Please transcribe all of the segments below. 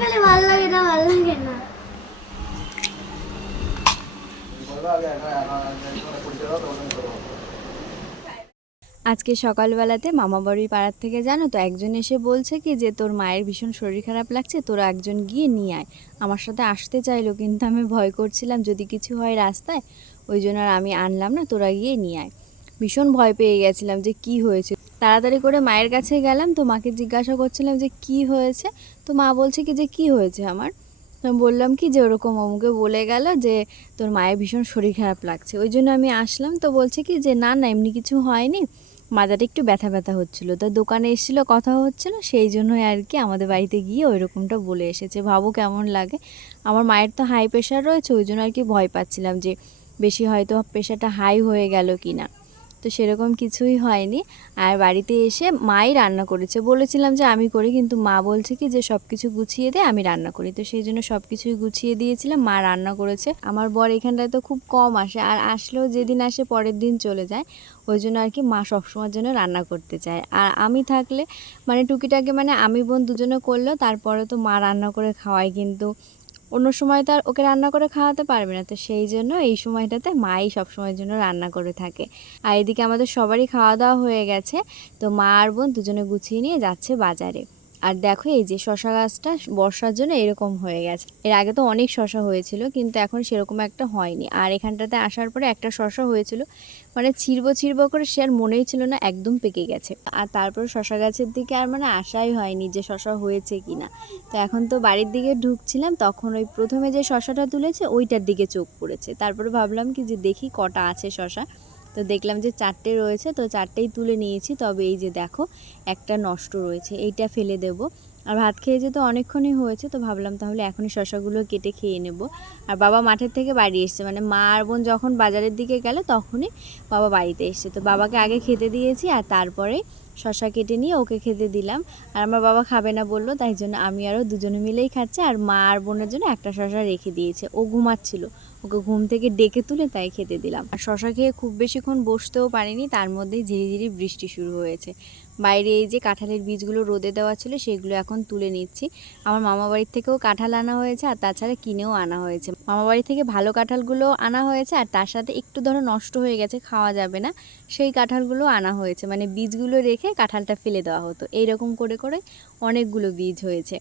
খালি ভালো লাগে না, ভালো লাগে না। আজকে সকালবেলাতে মামা বাড়ির পাড়ার থেকে জানো তো, একজন এসে বলছে কি যে, তোর মায়ের ভীষণ শরীর খারাপ লাগছে, তোরা একজন গিয়ে নিয়ে আয়। আমার সাথে আসতে চাইলো, কিন্তু আমি ভয় করছিলাম যদি কিছু হয় রাস্তায়। ওই জন্য আর আমি আনলাম না, তোরা গিয়ে নিয়ে আয়। ভীষণ ভয় পেয়ে গেছিলাম যে, কি হয়েছে? তাড়াতাড়ি করে মায়ের কাছে গেলাম, তো মাকে জিজ্ঞাসা করছিলাম যে কি হয়েছে? তো মা বলছে কি যে কি হয়েছে আমার? বললাম কি যে ওরকম অমুকে বলে গেল যে তোর মায়ের ভীষণ শরীর খারাপ লাগছে। ওই জন্য আমি আসলাম, তো বলছে কি যে না না, এমনি কিছু হয়নি। মাথাটা একটু ব্যথা ব্যথা হচ্ছিল। তো দোকানে এসেছিল, কথা হচ্ছিল, সেই জন্যই আর কি আমাদের বাড়িতে গিয়ে ওই রকমটা বলে এসেছে। ভাবো কেমন লাগে। আমার মায়ের তো হাই প্রেশার রয়েছে, ওই জন্য আর কি ভয় পাচ্ছিলাম যে বেশি হয়তো প্রেশারটা হাই হয়ে গেল কি না তো সেরকম কিছুই হয়নি। আর বাড়িতে এসে মাই রান্না করেছে। বলেছিলাম যে আমি করি কিন্তু মা বলছে কি যে সব কিছু গুছিয়ে দে, আমি রান্না করি। তো সেই জন্য সব কিছুই গুছিয়ে দিয়েছিলাম, মা রান্না করেছে। আমার বর এখানটায় তো খুব কম আসে। আর আসলেও যেদিন আসে পরের দিন চলে যায়। ওই জন্য আর কি মা সবসময়ের জন্য রান্না করতে চায়। আর আমি থাকলে মানে টুকিটাকে মানে আমি বোন দুজনে করলেও তারপরে তো মা রান্না করে খাওয়ায় কিন্তু অন্য সময় তো আর ওকে রান্না করে খাওয়াতে পারবে না। তো সেই জন্য এই সময়টাতে মাই সবসময়ের জন্য রান্না করে থাকে। আর এদিকে আমাদের সবারই খাওয়া দাওয়া হয়ে গেছে। তো মা আর বোন দুজনে গুছিয়ে নিয়ে যাচ্ছে বাজারে। আর দেখো এই যে শশা গাছটা বর্ষার জন্য এরকম হয়ে গেছে। এর আগে তো অনেক শশা হয়েছিল, কিন্তু এখন সেরকম একটা হয়নি। আর এখানটাতে আসার পরে একটা শশা হয়েছিল মানে ছিড়বো ছিড়বো করে সে আর মনেই ছিল না, একদম পেকে গেছে। আর তারপর শশা গাছের দিকে আর মানে আশাই হয়নি যে শশা হয়েছে কি না তো এখন তো বাড়ির দিকে ঢুকছিলাম, তখন ওই প্রথমে যে শশাটা তুলেছে, ওইটার দিকে চোখ পড়েছে। তারপরে ভাবলাম কি যে দেখি কটা আছে শশা তো দেখলাম যে চারটে রয়েছে, তো চারটেই তুলে নিয়েছি। তবে এই যে দেখো, একটা নষ্ট রয়েছে, এইটা ফেলে দেব। আর ভাত খেয়ে যেতে অনেকক্ষণই হয়েছে, তো ভাবলাম তাহলে এখনই শশাগুলো কেটে খেয়ে নেব। আর বাবা মাঠের থেকে বাড়ি এসছে মানে মা আর বোন যখন বাজারের দিকে গেল, তখনই বাবা বাড়িতে এসছে। তো বাবাকে আগে খেতে দিয়েছি, আর তারপরে শশা কেটে নিয়ে ওকে খেতে দিলাম। আর আমার বাবা খাবে না বলল, তাই জন্য আমি আরও দুজনে মিলেই খাচ্ছি। আর মা আর বোনের জন্য একটা শশা রেখে দিয়েছে, ও ঘুমাচ্ছিল। ওকে ঘুম থেকে ডেকে তুলে তাই খেতে দিলাম। আর শশা খেয়ে খুব বেশিক্ষণ বসতেও পারিনি, তার মধ্যেই ঝিরি বৃষ্টি শুরু হয়েছে। বাইরে এই যে কাঁঠালের বীজগুলো রোদে দেওয়া ছিল, সেগুলো এখন তুলে নিচ্ছি। আমার মামা বাড়ির থেকেও কাঁঠাল আনা হয়েছে, আর তাছাড়া কিনেও আনা হয়েছে। মামা বাড়ি থেকে ভালো কাঁঠালগুলো আনা হয়েছে, আর তার সাথে একটু ধরো নষ্ট হয়ে গেছে, খাওয়া যাবে না, সেই কাঁঠালগুলো আনা হয়েছে। মানে বীজগুলো রেখে কাঁঠালটা ফেলে দেওয়া হতো। এইরকম করে করে অনেকগুলো বীজ হয়েছে।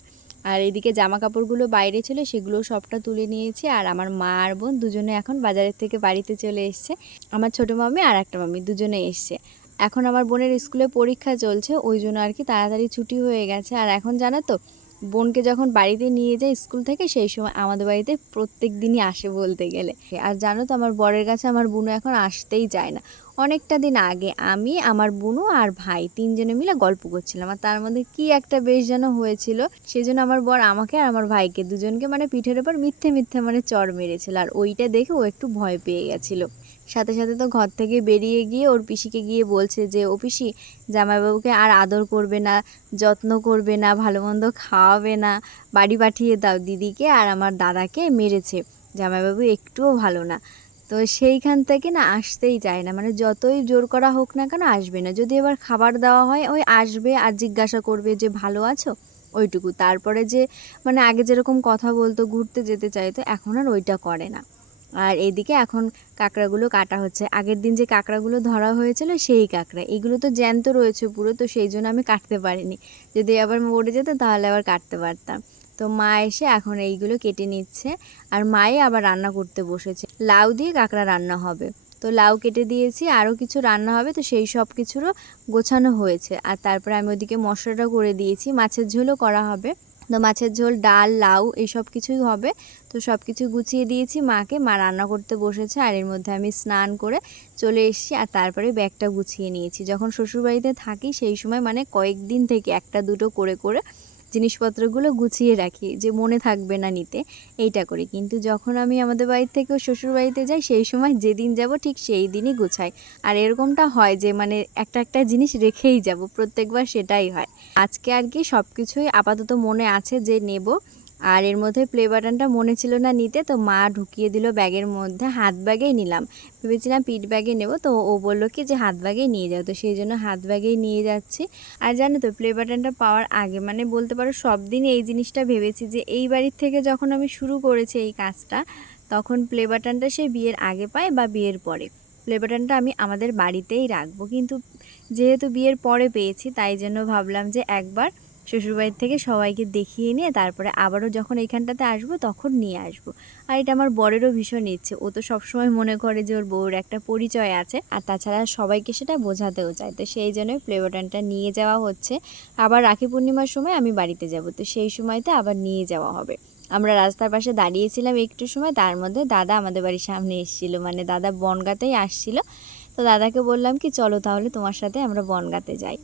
আর এদিকে জামা কাপড়গুলো বাইরে ছিল, সেগুলো সবটা তুলে নিয়েছি। আর আমার মা আর বোন দুজনে এখন বাজারের থেকে বাড়িতে চলে এসছে। আমার ছোটো মামি আর একটা মামি দুজনে এসছে। এখন আমার বোনের স্কুলে পরীক্ষা চলছে, ওই জন্য আর কি তাড়াতাড়ি ছুটি হয়ে গেছে। আর এখন জানো তো, বোনকে যখন বাড়িতে নিয়ে যায় স্কুল থেকে, সেই সময় আমাদের বাড়িতে প্রত্যেক দিনই আসে বলতে গেলে। আর জানো তো, আমার বরের কাছে আমার বোনও এখন আসতেই চায় না। অনেকটা দিন আগে আমি, আমার বোনও আর ভাই তিনজনে মিলে গল্প করছিলাম। আর তার মধ্যে কি একটা বেশ যেন হয়েছিল সেই জন্য আমার বর আমাকে আর আমার ভাইকে দুজনকে মানে পিঠের ওপর মিথ্যে মিথ্যে মানে চর মেরেছিল। আর ওইটা দেখে ও একটু ভয় পেয়ে গেছিল। সাথে সাথে তো ঘর থেকে বেরিয়ে গিয়ে ওর পিসিকে গিয়ে বলছে যে, ও পিসি, জামাইবাবুকে আর আদর করবে না, যত্ন করবে না, ভালো মন্দ খাওয়াবে না, বাড়ি পাঠিয়ে দাও দিদিকে আর আমার দাদাকে মেরেছে। জামাইবাবু একটুও ভালো না। তো সেইখান থেকে না আসতেই চায় না। মানে যতই জোর করা হোক না কেন আসবে না। যদি এবার খাবার দেওয়া হয়, ওই আসবে আর জিজ্ঞাসা করবে যে, ভালো আছো? ওইটুকু। তারপরে যে মানে আগে যেরকম কথা বলতো, ঘুরতে যেতে চাইতো, এখন আর ওইটা করে না। আর এদিকে এখন কাঁকড়াগুলো কাটা হচ্ছে। আগের দিন যে কাঁকড়াগুলো ধরা হয়েছিল, সেই কাঁকড়া। এগুলো তো জ্যান্ত রয়েছে পুরো, তো সেই জন্য আমি কাটতে পারিনি। যদি আবার মরে যেত, তাহলে আবার কাটতে পারতাম। তো মা এসে এখন এইগুলো কেটে নিচ্ছে। আর মায়ে আবার রান্না করতে বসেছে। লাউ দিয়ে কাঁকড়া রান্না হবে। তো লাউ কেটে দিয়েছি, আরও কিছু রান্না হবে, তো সেই সব কিছুরও গোছানো হয়েছে। আর তারপরে আমি ওদিকে মশলাটা করে দিয়েছি, মাছের ঝোলও করা হবে। তো মাছের ঝোল, ডাল, লাউ এই সব কিছুই হবে। তো সব কিছু গুছিয়ে দিয়েছি মাকে, মা রান্না করতে বসেছে, আর এর মধ্যে আমি স্নান করে চলে এসেছি, আর তারপরে ব্যাগটা গুছিয়ে নিয়েছি। যখন শ্বশুরবাড়িতে থাকি, সেই সময় মানে কয়েকদিন থেকে একটা দুটো করে করে জিনিসপত্রগুলো গুছিয়ে রাখি যে মনে থাকবে না নিতে, এইটা করি। কিন্তু যখন আমি আমাদের বাড়ির থেকেও শ্বশুর বাড়িতে যাই, সেই সময় যেদিন যাব ঠিক সেই দিনই গুছাই। আর এরকমটা হয় যে মানে একটা একটা জিনিস রেখেই যাব, প্রত্যেকবার সেটাই হয়। আজকে আর কি সব কিছুই আপাতত মনে আছে যে নেব। আর এর মধ্যে প্লে বাটনটা মনে ছিল না নিতে, তো মা ঢুকিয়ে দিল ব্যাগের মধ্যে, হাত ব্যাগেই নিলাম। ভেবেছিলাম পিঠ ব্যাগে নেব, তো ও বলল কি যে হাত ব্যাগেই নিয়ে যাও, তো সেই জন্য হাত ব্যাগেই নিয়ে যাচ্ছি। আর জানো তো প্লে বাটনটা পাওয়ার আগে মানে বলতে পারো সব দিনই এই জিনিসটা ভেবেছি যে এই বাড়ির থেকে যখন আমি শুরু করেছি এই কাজটা, তখন প্লে বাটনটা সে বিয়ের আগে পায় বা বিয়ের পরে। প্লে বাটনটা আমি আমাদের বাড়িতেই রাখব, কিন্তু যেহেতু বিয়ের পরে পেয়েছি, তাই জন্য ভাবলাম যে একবার শ্বশুরবাড়ির থেকে সবাইকে দেখিয়ে নিয়ে তারপরে আবারও যখন এইখানটাতে আসব তখন নিয়ে আসব। আর এটা আমার বরেরও ভীষণ ইচ্ছে। ও তো সবসময় মনে করে যে ওর বউর একটা পরিচয় আছে। আর তাছাড়া সবাইকে সেটা বোঝাতেও চায়। তো সেই জন্যই প্লে বাটনটা নিয়ে যাওয়া হচ্ছে। আবার রাখি পূর্ণিমার সময় আমি বাড়িতে যাব। তো সেই সময়তে আবার নিয়ে যাওয়া হবে। আমরা রাস্তার পাশে দাঁড়িয়েছিলাম একটু সময়। তার মধ্যে দাদা আমাদের বাড়ির সামনে এসেছিল। মানে দাদা বনগাতেই আসছিল। তো দাদাকে বললাম কি, চলো তাহলে তোমার সাথে আমরা বনগাতে যাই।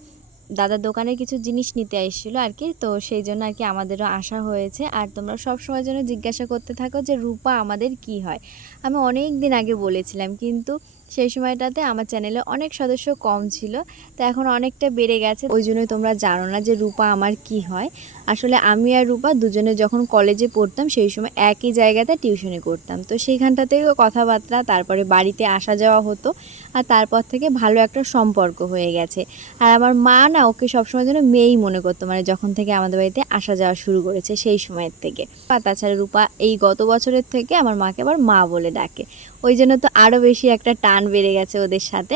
দাদার দোকানে কিছু জিনিস নিতে এসেছিল আর কি তো সেই জন্য আর কি আমাদেরও আশা হয়েছে। আর তোমরা সব সময় জন্য জিজ্ঞাসা করতে থাকো যে, রূপা, আমাদের কি হয়? আমি অনেক দিন আগে বলেছিলাম, কিন্তু সেই সময়টাতে আমার চ্যানেলে অনেক সদস্য কম ছিল। তো এখন অনেকটা বেড়ে গেছে। ওই জন্য তোমরা জানো না যে, রূপা আমার কি হয়। আসলে আমি আর রূপা দুজনে যখন কলেজে পড়তাম, সেই সময় একই জায়গাতে টিউশনি করতাম। তো সেইখানটা থেকেও কথাবার্তা, তারপরে বাড়িতে আসা যাওয়া হতো আর তারপর থেকে ভালো একটা সম্পর্ক হয়ে গেছে। আর আমার মা না, ওকে সবসময় যেন মেয়েই মনে করতো মানে যখন থেকে আমাদের বাড়িতে আসা যাওয়া শুরু করেছে সেই সময়ের থেকে। আর তাছাড়া রূপা এই গত বছরের থেকে আমার মাকে আবার মা বলে ডাকে। ওই জন্য তো আরও বেশি একটা টান বেড়ে গেছে ওদের সাথে।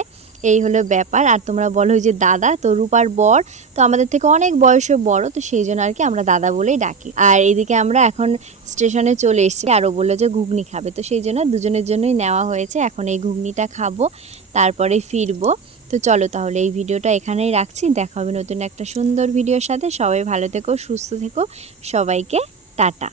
এই হলো ব্যাপার। আর তোমরা বলো যে দাদা, তো রূপার বর, তো আমাদের থেকে অনেক বয়সে বড়, তো সেই জন্য আর কি আমরা দাদা বলেই ডাকি। আর এদিকে আমরা এখন স্টেশনে চলে এসেছি আরও বলল যে ঘুগনি খাবে। তো সেই জন্য দুজনের জন্যই নেওয়া হয়েছে। এখন এই ঘুগনিটা খাব, তারপরে ফিরবো। তো চলো তাহলে এই ভিডিওটা এখানেই রাখছি। দেখা হবে নতুন একটা সুন্দর ভিডিওর সাথে। সবাই ভালো থেকো, সুস্থ থেকো। সবাইকে টাটা।